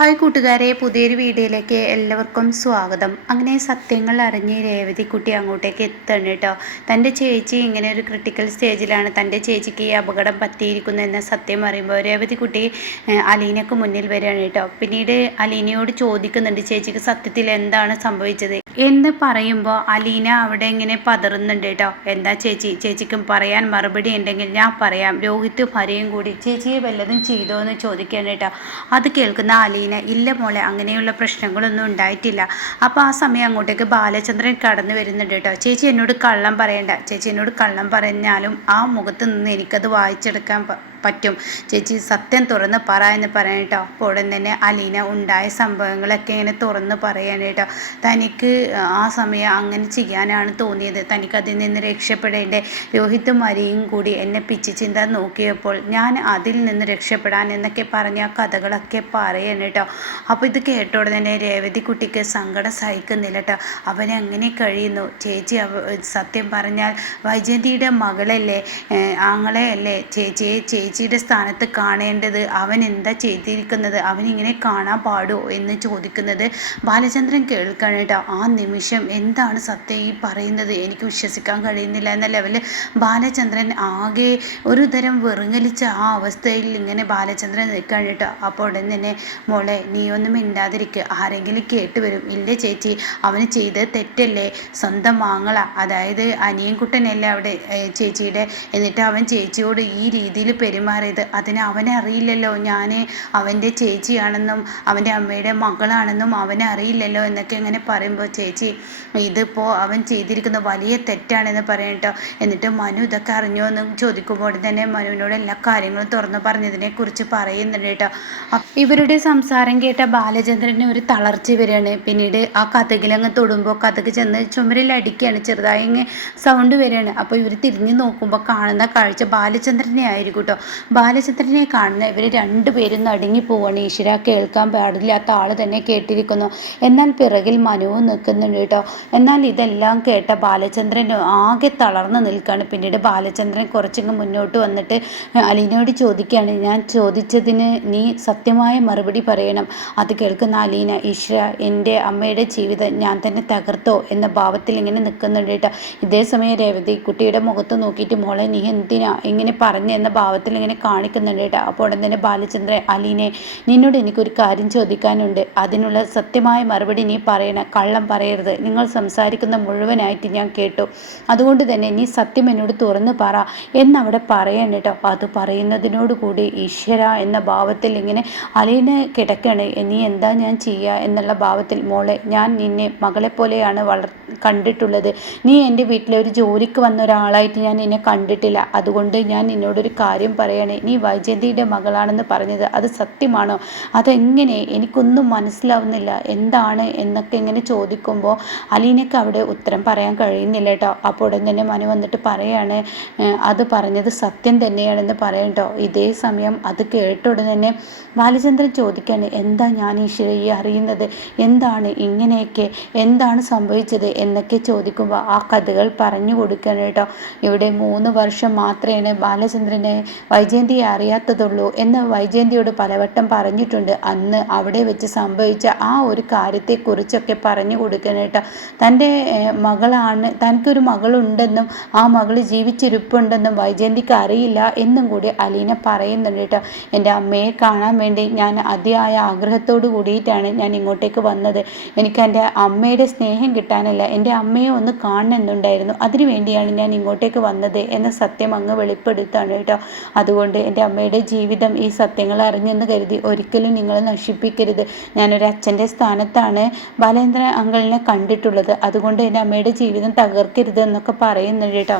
Hi കൂട്ടുകാരെ പുതിയൊരു വീഡിയോയിലേക്ക് എല്ലാവർക്കും സ്വാഗതം. അങ്ങനെ സത്യങ്ങൾ അറിഞ്ഞ് രേവതിക്കുട്ടി അങ്ങോട്ടേക്ക് എത്തണം കേട്ടോ. തന്റെ ചേച്ചി ഇങ്ങനെ ഒരു ക്രിട്ടിക്കൽ സ്റ്റേജിലാണ് തന്റെ ചേച്ചിക്ക് ഈ അപകടം പറ്റിയിരിക്കുന്നു എന്ന സത്യം അറിയുമ്പോൾ രേവതിക്കുട്ടി അലീനക്ക് മുന്നിൽ വരികയാണ് കേട്ടോ. പിന്നീട് അലീനയോട് ചോദിക്കുന്നുണ്ട് ചേച്ചിക്ക് സത്യത്തിൽ എന്താണ് സംഭവിച്ചത്? എന്ന് പറയുമ്പോൾ അലീന അവിടെ ഇങ്ങനെ പതറുന്നുണ്ട് കേട്ടോ. എന്താ ചേച്ചി? ചേച്ചിക്കും പറയാൻ മറുപടി ഉണ്ടെങ്കിൽ ഞാൻ പറയാം. രോഹിത്ത് ഭാര്യയും കൂടി ചേച്ചിയെ വല്ലതും ചെയ്തോ എന്ന് ചോദിക്കുകയാണ് കേട്ടോ. അത് കേൾക്കുന്ന അലീന ഇല്ല മോളെ അങ്ങനെയുള്ള പ്രശ്നങ്ങളൊന്നും ഉണ്ടായിട്ടില്ല. അപ്പോൾ ആ സമയം അങ്ങോട്ടേക്ക് ബാലചന്ദ്രൻ കടന്നു വരുന്നുണ്ട് കേട്ടോ. ചേച്ചി എന്നോട് കള്ളം പറയണ്ട. ചേച്ചി എന്നോട് കള്ളം പറഞ്ഞാലും ആ മുഖത്ത് നിന്ന് എനിക്കത് വായിച്ചെടുക്കാൻ പറ്റും. ചേച്ചി സത്യം തുറന്ന് പറ എന്ന് പറയാൻ കേട്ടോ അപ്പോൾ ഉടൻ തന്നെ അലീന ഉണ്ടായ സംഭവങ്ങളൊക്കെ ഇങ്ങനെ തുറന്ന് കേട്ടോ. തനിക്ക് ആ സമയം അങ്ങനെ ചെയ്യാനാണ് തോന്നിയത്. തനിക്ക് അതിൽ നിന്ന് രക്ഷപ്പെടേണ്ടേ. രോഹിത്തും മരിയും കൂടി എന്നെ പിച്ച് ചിന്ത നോക്കിയപ്പോൾ ഞാൻ അതിൽ നിന്ന് രക്ഷപ്പെടാൻ എന്നൊക്കെ പറഞ്ഞ ആ കഥകളൊക്കെ പറയാൻ കേട്ടോ. അപ്പോൾ ഇത് കേട്ട ഉടനെ രേവതി കുട്ടിക്ക് സങ്കടം സഹിക്കുന്നില്ല കേട്ടോ. അവനെ അങ്ങനെ കഴിയുന്നു? ചേച്ചി സത്യം പറഞ്ഞാൽ വൈജയന്തിയുടെ മകളല്ലേ? ആങ്ങളെ അല്ലേ ചേച്ചിയെ ചേച്ചിയുടെ സ്ഥാനത്ത് കാണേണ്ടത് അവൻ എന്താ ചെയ്തിരിക്കുന്നത്? അവൻ ഇങ്ങനെ കാണാൻ പാടുമോ എന്ന് ചോദിക്കുന്നത് ബാലചന്ദ്രൻ കേൾക്കാനായിട്ട് ആ നിമിഷം എന്താണ് സത്യം ഈ പറയുന്നത്? എനിക്ക് വിശ്വസിക്കാൻ കഴിയുന്നില്ല എന്ന ലെവലിൽ ബാലചന്ദ്രൻ ആകെ ഒരു തരം വെറുങ്ങലിച്ച ആ അവസ്ഥയിൽ ഇങ്ങനെ ബാലചന്ദ്രൻ നിൽക്കാനായിട്ട് അപ്പോൾ ഉടൻ തന്നെ മോളെ നീ ഒന്നും മിണ്ടാതിരിക്കുക ആരെങ്കിലും കേട്ട് വരും. ഇല്ല ചേച്ചി അവന് ചെയ്ത് തെറ്റല്ലേ? സ്വന്തം മാങ്ങള. അതായത് അനിയൻകുട്ടനല്ലേ അവിടെ ചേച്ചിയുടെ. എന്നിട്ട് അവൻ ചേച്ചിയോട് ഈ രീതിയിൽ പെരുമാറിയത്. അതിന് അവനെ അറിയില്ലല്ലോ. ഞാൻ അവന്റെ ചേച്ചിയാണെന്നും അവന്റെ അമ്മയുടെ മകളാണെന്നും അവനെ അറിയില്ലല്ലോ എന്നൊക്കെ അങ്ങനെ പറയുമ്പോൾ ചേച്ചി ഇതിപ്പോൾ അവൻ ചെയ്തിരിക്കുന്ന വലിയ തെറ്റാണെന്ന് പറയട്ടോ എന്നിട്ട് മനു ഇതൊക്കെ അറിഞ്ഞോ എന്ന് ചോദിക്കുമ്പോൾ തന്നെ മനുവിനോട് എല്ലാ കാര്യങ്ങളും തുറന്നു പറഞ്ഞതിനെ കുറിച്ച് പറയുന്നുണ്ട് കേട്ടോ ഇവരുടെ സംസാരം കേട്ട ബാലചന്ദ്രന് ഒരു തളർച്ച വരികയാണ്. പിന്നീട് ആ കഥകിലങ്ങ് തൊടുമ്പോൾ കഥക് ചെന്ന് ചുമരിൽ അടിക്കുകയാണ്. ചെറുതായി ഇങ്ങനെ സൗണ്ട് വരികയാണ്. അപ്പോൾ ഇവർ തിരിഞ്ഞു നോക്കുമ്പോൾ കാണുന്ന കാഴ്ച ബാലചന്ദ്രനെ ആയിരിക്കും കേട്ടോ ബാലചന്ദ്രനെ കാണുന്ന ഇവർ രണ്ടുപേരും നടുങ്ങി പോവാണ്. ഈശ്വര കേൾക്കാൻ പാടില്ലാത്ത ആൾ തന്നെ കേട്ടിരിക്കുന്നു. എന്നാൽ പിറകിൽ മനുവും നിൽക്കുന്നുണ്ട് കേട്ടോ. എന്നാൽ ഇതെല്ലാം കേട്ട ബാലചന്ദ്രൻ ആകെ തളർന്നു നിൽക്കുകയാണ്. പിന്നീട് ബാലചന്ദ്രൻ കുറച്ചിങ്ങ് മുന്നോട്ട് വന്നിട്ട് അലീനയോട് ചോദിക്കുകയാണ്. ഞാൻ ചോദിച്ചതിന് നീ സത്യമായ മറുപടി പറയണം. അത് കേൾക്കുന്ന അലീന ഈശ്വര എന്റെ അമ്മയുടെ ജീവിതം ഞാൻ തന്നെ തകർത്തോ എന്ന ഭാവത്തിൽ ഇങ്ങനെ നിൽക്കുന്നുണ്ട് കേട്ടോ. ഇതേ സമയം രേവതി കുട്ടിയുടെ മുഖത്ത് നോക്കിയിട്ട് മോളെ നീ എന്തിനാ ഇങ്ങനെ പറഞ്ഞു എന്ന ഭാവത്തിൽ ഇങ്ങനെ കാണിക്കുന്നുണ്ട് കേട്ടോ. അപ്പോൾ ഉടൻ തന്നെ ബാലചന്ദ്രൻ അലീനെ നിന്നോട് എനിക്കൊരു കാര്യം ചോദിക്കാനുണ്ട്. അതിനുള്ള സത്യമായ മറുപടി നീ പറയണ കള്ളം പറയരുത്. നിങ്ങൾ സംസാരിക്കുന്ന മുഴുവനായിട്ട് ഞാൻ കേട്ടു. അതുകൊണ്ട് തന്നെ നീ സത്യം എന്നോട് തുറന്നു പറ. എന്നവിടെ പറയണം കേട്ടോ. അത് പറയുന്നതിനോടുകൂടി ഈശ്വര എന്ന ഭാവത്തിൽ ഇങ്ങനെ അലീനെ കിടക്കണ്. നീ എന്താ ഞാൻ ചെയ്യുക എന്നുള്ള ഭാവത്തിൽ മോളെ ഞാൻ നിന്നെ മകളെ പോലെയാണ് വളർ കണ്ടിട്ടുള്ളത്. നീ എന്റെ വീട്ടിലെ ഒരു ജോലിക്ക് വന്ന ഒരാളായിട്ട് ഞാൻ നിന്നെ കണ്ടിട്ടില്ല. അതുകൊണ്ട് ഞാൻ നിന്നോടൊരു കാര്യം പറയണേ നീ വൈജയന്തിയുടെ മകളാണെന്ന് പറഞ്ഞത് അത് സത്യമാണോ? അതെങ്ങനെ? എനിക്കൊന്നും മനസ്സിലാവുന്നില്ല. എന്താണ്? എന്നൊക്കെ ഇങ്ങനെ ചോദിക്കുമ്പോൾ അലീനയ്ക്ക് അവിടെ ഉത്തരം പറയാൻ കഴിയുന്നില്ല കേട്ടോ. അപ്പോൾ ഉടൻ തന്നെ മനു വന്നിട്ട് പറയാണ് അത് പറഞ്ഞത് സത്യം തന്നെയാണെന്ന് പറയും കേട്ടോ. ഇതേ സമയം അത് കേട്ട ഉടൻ തന്നെ ബാലചന്ദ്രൻ ചോദിക്കാണ് എന്താ ഞാൻ ഈശ്വര ഈ അറിയുന്നത്? എന്താണ് ഇങ്ങനെയൊക്കെ? എന്താണ് സംഭവിച്ചത്? എന്നൊക്കെ ചോദിക്കുമ്പോൾ ആ കഥകൾ പറഞ്ഞു കൊടുക്കണം കേട്ടോ. ഇവിടെ മൂന്ന് വർഷം മാത്രമേ ബാലചന്ദ്രനെ വൈജയന്തിയെ അറിയാത്തതുള്ളൂ എന്ന് വൈജയന്തിയോട് പലവട്ടം പറഞ്ഞിട്ടുണ്ട്. അന്ന് അവിടെ വെച്ച് സംഭവിച്ച ആ ഒരു കാര്യത്തെക്കുറിച്ചൊക്കെ പറഞ്ഞു കൊടുക്കാനായിട്ട് തന്റെ മകളാണ് തനിക്കൊരു മകളുണ്ടെന്നും ആ മകൾ ജീവിച്ചിരിപ്പുണ്ടെന്നും വൈജയന്തിക്ക് അറിയില്ല എന്നും കൂടി അലീന പറയുന്നുണ്ട് കേട്ടോ. എന്റെ അമ്മയെ കാണാൻ വേണ്ടി ഞാൻ അതിയായ ആഗ്രഹത്തോട് കൂടിയിട്ടാണ് ഞാൻ ഇങ്ങോട്ടേക്ക് വന്നത്. എനിക്ക് എന്റെ അമ്മയുടെ സ്നേഹം കിട്ടാനല്ല എന്റെ അമ്മയെ ഒന്ന് കാണണമെന്നുണ്ടായിരുന്നു. അതിനു വേണ്ടിയാണ് ഞാൻ ഇങ്ങോട്ടേക്ക് വന്നത് എന്ന സത്യം അങ്ങ് വെളിപ്പെടുത്താണ് കേട്ടോ. അതുകൊണ്ട് എന്റെ അമ്മയുടെ ജീവിതം ഈ സത്യങ്ങൾ അറിഞ്ഞെന്ന് കരുതി ഒരിക്കലും നിങ്ങൾ നശിപ്പിക്കരുത്. ഞാനൊരു അച്ഛന്റെ സ്ഥാനത്താണ് ബാലേന്ദ്ര അങ്കിളിനെ കണ്ടിട്ടുള്ളത്. അതുകൊണ്ട് എന്റെ അമ്മയുടെ ജീവിതം തകർക്കരുത് എന്നൊക്കെ പറയുന്നുണ്ട് കേട്ടോ.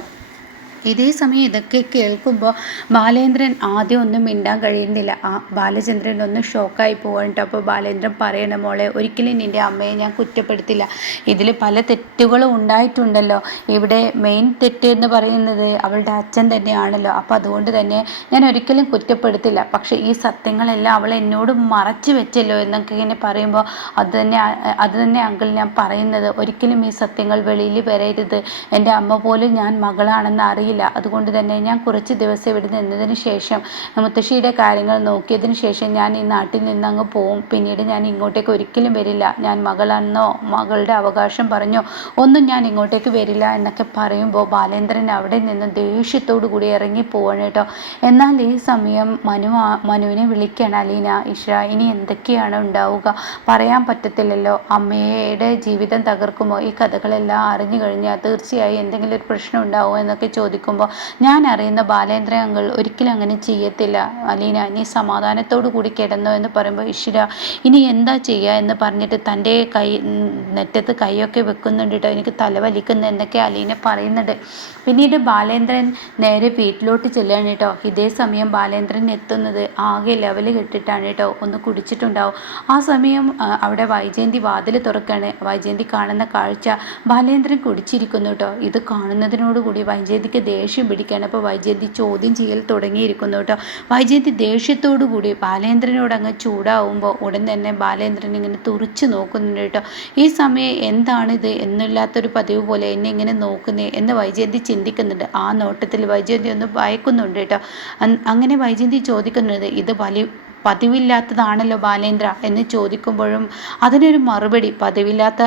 ഇതേ സമയം ഇതൊക്കെ കേൾക്കുമ്പോൾ ബാലേന്ദ്രൻ ആദ്യം ഒന്നും മിണ്ടാൻ കഴിയുന്നില്ല. ആ ബാലചന്ദ്രൻ ഒന്ന് ഷോക്കായി പോകണ്ട അപ്പോൾ ബാലേന്ദ്രൻ പറയണ മോളെ ഒരിക്കലും നിന്റെ അമ്മയെ ഞാൻ കുറ്റപ്പെടുത്തില്ല. ഇതിൽ പല തെറ്റുകളും ഉണ്ടായിട്ടുണ്ടല്ലോ. ഇവിടെ മെയിൻ തെറ്റ് എന്ന് പറയുന്നത് അവളുടെ അച്ഛൻ തന്നെയാണല്ലോ. അപ്പോൾ അതുകൊണ്ട് തന്നെ ഞാൻ ഒരിക്കലും കുറ്റപ്പെടുത്തില്ല. പക്ഷേ ഈ സത്യങ്ങളെല്ലാം അവൾ എന്നോട് മറച്ചു വെച്ചല്ലോ എന്നൊക്കെ ഇങ്ങനെ പറയുമ്പോൾ അത് തന്നെ അത് തന്നെ അങ്കിൾ ഞാൻ പറയുന്നത് ഒരിക്കലും ഈ സത്യങ്ങൾ വെളിയിൽ വരരുത്. എന്റെ അമ്മ പോലും ഞാൻ മകളാണെന്ന് അറിയാൻ കഴിയില്ല അതുകൊണ്ട് തന്നെ ഞാൻ കുറച്ച് ദിവസം ഇവിടെ നിന്നതിന് ശേഷം മുത്തശ്ശിയുടെ കാര്യങ്ങൾ നോക്കിയതിന് ശേഷം ഞാൻ ഈ നാട്ടിൽ നിന്ന് അങ്ങ് പോവും. പിന്നീട് ഞാൻ ഇങ്ങോട്ടേക്ക് ഒരിക്കലും വരില്ല. ഞാൻ മകളാണെന്നോ മകളുടെ അവകാശം പറഞ്ഞോ ഒന്നും ഞാൻ ഇങ്ങോട്ടേക്ക് വരില്ല എന്നൊക്കെ പറയുമ്പോൾ ബാലേന്ദ്രൻ അവിടെ നിന്ന് ദേഷ്യത്തോടു കൂടി ഇറങ്ങി പോവാണ് കേട്ടോ. എന്നാൽ ഈ സമയം മനു മനുവിനെ വിളിക്കുകയാണ്. അലീന ഇഷ ഇനി എന്തൊക്കെയാണ് ഉണ്ടാവുക? പറയാൻ പറ്റത്തില്ലല്ലോ. അമ്മയുടെ ജീവിതം തകർക്കുമോ? ഈ കഥകളെല്ലാം അറിഞ്ഞു കഴിഞ്ഞാൽ തീർച്ചയായും എന്തെങ്കിലും ഒരു പ്രശ്നം ഉണ്ടാവുമോ എന്നൊക്കെ ചോദിക്കുമ്പോൾ ഞാൻ അറിയുന്ന ബാലേന്ദ്ര അങ്കിൾ ഒരിക്കലും അങ്ങനെ ചെയ്യത്തില്ല. അലീന നീ സമാധാനത്തോടു കൂടി കിടന്നോ എന്ന് പറയുമ്പോൾ ഇഷിര ഇനി എന്താ ചെയ്യുക എന്ന് പറഞ്ഞിട്ട് തന്റെ കൈ നെറ്റത്ത് കൈയൊക്കെ വെക്കുന്നുണ്ട് കേട്ടോ എനിക്ക് തലവലിക്കുന്നു എന്നൊക്കെ അലീന പറയുന്നുണ്ട്. പിന്നീട് ബാലേന്ദ്രൻ നേരെ വീട്ടിലോട്ട് ചെല്ലുകയാണ് കേട്ടോ ഇതേ സമയം ബാലേന്ദ്രൻ എത്തുന്നത് ആകെ ലെവൽ കെട്ടിട്ടാണ് കേട്ടോ ഒന്ന് കുടിച്ചിട്ടുണ്ടാവും. ആ സമയം അവിടെ വൈജയന്തി വാതിൽ തുറക്കാണ്. വൈജയന്തി കാണുന്ന കാഴ്ച ബാലേന്ദ്രൻ കുടിച്ചിരിക്കുന്നു കേട്ടോ ഇത് കാണുന്നതിനോടുകൂടി വൈജയന്തിക്ക് ദേഷ്യം പിടിക്കുകയാണ് അപ്പോൾ വൈജയന്തി ചോദ്യം ചെയ്യൽ തുടങ്ങിയിരിക്കുന്നു കേട്ടോ. വൈജയന്തി ദേഷ്യത്തോടു കൂടി ബാലേന്ദ്രനോട് അങ്ങ് ചൂടാവുമ്പോൾ ഉടൻ തന്നെ ബാലേന്ദ്രൻ ഇങ്ങനെ തുറിച്ചു നോക്കുന്നുണ്ട് കേട്ടോ. ഈ സമയം എന്താണിത് എന്നില്ലാത്തൊരു പതിവ് പോലെ എന്നെ ഇങ്ങനെ നോക്കുന്നേ എന്ന് വൈജയന്തി ചിന്തിക്കുന്നുണ്ട്. ആ നോട്ടത്തിൽ വൈജയന്തി ഒന്ന് ഭയക്കുന്നുണ്ട് കേട്ടോ. അങ്ങനെ വൈജയന്തി ചോദിക്കുന്നത് ഇത് വലിയ പതിവില്ലാത്തതാണല്ലോ ബാലേന്ദ്ര എന്ന് ചോദിക്കുമ്പോഴും അതിനൊരു മറുപടി പതിവില്ലാത്ത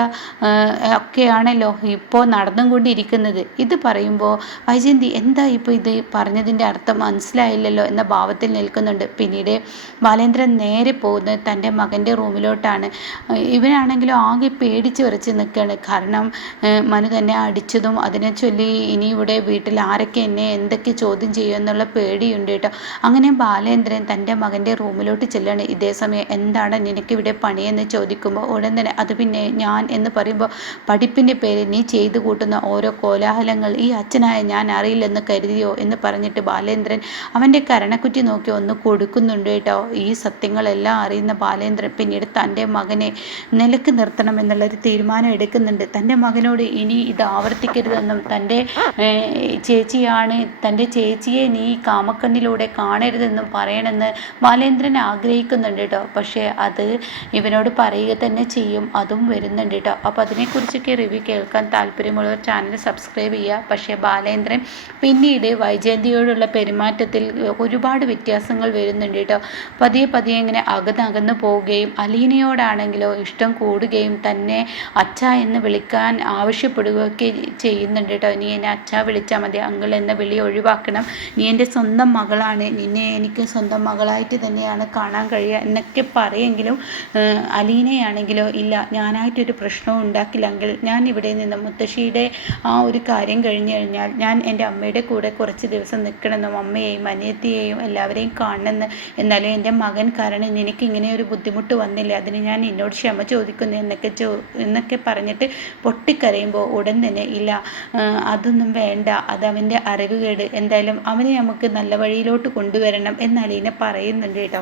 ഒക്കെയാണല്ലോ ഇപ്പോൾ നടന്നുകൊണ്ടിരിക്കുന്നത്. ഇത് പറയുമ്പോൾ വൈജയന്തി എന്താ ഇപ്പോൾ ഇത് പറഞ്ഞതിന്റെ അർത്ഥം മനസ്സിലായില്ലല്ലോ എന്ന ഭാവത്തിൽ നിൽക്കുന്നുണ്ട്. പിന്നീട് ബാലേന്ദ്രൻ നേരെ പോകുന്നത് തന്റെ മകന്റെ റൂമിലോട്ടാണ്. ഇവനാണെങ്കിലും ആകെ പേടിച്ച് വരച്ച് നിൽക്കുകയാണ് കാരണം മനു തന്നെ അടിച്ചതും അതിനെ ചൊല്ലി ഇനി ഇവിടെ വീട്ടിൽ ആരൊക്കെ എന്നെ എന്തൊക്കെ ചോദ്യം ചെയ്യുമെന്നുള്ള പേടിയുണ്ട് കേട്ടോ. അങ്ങനെ ബാലേന്ദ്രൻ തന്റെ മകന്റെ റൂമിൽ റൂമിലോട്ട് ചെല്ലുകയാണ്. ഇതേ സമയം എന്താണ് നിനക്കിവിടെ പണിയെന്ന് ചോദിക്കുമ്പോൾ ഉടൻ തന്നെ അത് പിന്നെ ഞാൻ എന്ന് പറയുമ്പോൾ പഠിപ്പിന്റെ പേരിൽ നീ ചെയ്തു കൂട്ടുന്ന ഓരോ കോലാഹലങ്ങൾ ഈ അച്ഛനായ ഞാൻ അറിയില്ലെന്ന് കരുതിയോ എന്ന് പറഞ്ഞിട്ട് ബാലേന്ദ്രൻ അവന്റെ കരണക്കുറ്റി നോക്കി ഒന്ന് കൊടുക്കുന്നുണ്ട് കേട്ടോ. ഈ സത്യങ്ങളെല്ലാം അറിയുന്ന ബാലേന്ദ്രൻ പിന്നീട് തന്റെ മകനെ നിലയ്ക്ക് നിർത്തണം എന്നുള്ളൊരു തീരുമാനം എടുക്കുന്നുണ്ട്. തന്റെ മകനോട് ഇനി ഇത് ആവർത്തിക്കരുതെന്നും തന്റെ ചേച്ചിയാണ് തന്റെ ചേച്ചിയെ നീ കാമക്കണ്ണിലൂടെ കാണരുതെന്നും പറയണമെന്ന് ബാലേന്ദ്രൻ ഇവൻ ആഗ്രഹിക്കുന്നുണ്ട് കേട്ടോ. പക്ഷേ അത് ഇവനോട് പറയുക തന്നെ ചെയ്യും. അതും വരുന്നുണ്ട് കേട്ടോ. അപ്പോൾ അതിനെക്കുറിച്ചൊക്കെ റിവ്യൂ കേൾക്കാൻ താല്പര്യമുള്ളവർ ചാനൽ സബ്സ്ക്രൈബ് ചെയ്യുക. പക്ഷേ ബാലേന്ദ്രൻ പിന്നീട് വൈജയന്തിയോടുള്ള പെരുമാറ്റത്തിൽ ഒരുപാട് വ്യത്യാസങ്ങൾ വരുന്നുണ്ട് കേട്ടോ. പതിയെ പതിയെ ഇങ്ങനെ അകന്നകന്ന് പോവുകയും അലീനയോടാണെങ്കിലോ ഇഷ്ടം കൂടുകയും തന്നെ അച്ഛ എന്ന് വിളിക്കാൻ ആവശ്യപ്പെടുകയൊക്കെ ചെയ്യുന്നുണ്ട് കേട്ടോ. നീ എന്നെ അച്ഛ വിളിച്ചാൽ മതി. അങ്കിൾ എന്ന വിളി ഒഴിവാക്കണം. നീ എന്റെ സ്വന്തം മകളാണ്. നിന്നെ എനിക്ക് സ്വന്തം മകളായിട്ട് തന്നെയാണ് ആണ് കാണാൻ കഴിയുക എന്നൊക്കെ പറയെങ്കിലും അലീനയാണെങ്കിലോ ഇല്ല ഞാനായിട്ടൊരു പ്രശ്നവും ഉണ്ടാക്കില്ലെങ്കിൽ ഞാൻ ഇവിടെ നിന്ന് മുത്തശ്ശിയുടെ ആ ഒരു കാര്യം കഴിഞ്ഞു കഴിഞ്ഞാൽ ഞാൻ എന്റെ അമ്മയുടെ കൂടെ കുറച്ച് ദിവസം നിൽക്കണമെന്നും അമ്മയെയും അനിയത്തിയെയും എല്ലാവരെയും കാണണമെന്ന്. എന്നാലും എന്റെ മകൻ കാരണം എനിക്ക് ഇങ്ങനെ ഒരു ബുദ്ധിമുട്ട് വന്നില്ല. അതിന് ഞാൻ എന്നോട് ക്ഷമ ചോദിക്കുന്നു എന്നൊക്കെ ചോ എന്നൊക്കെ പറഞ്ഞിട്ട് പൊട്ടിക്കരയുമ്പോൾ ഉടൻ തന്നെ ഇല്ല അതൊന്നും വേണ്ട അത് അവന്റെ അറിവുകേട് എന്തായാലും അവനെ നമുക്ക് നല്ല വഴിയിലോട്ട് കൊണ്ടുവരണം എന്ന് അലീന പറയുന്നുണ്ട് കേട്ടോ.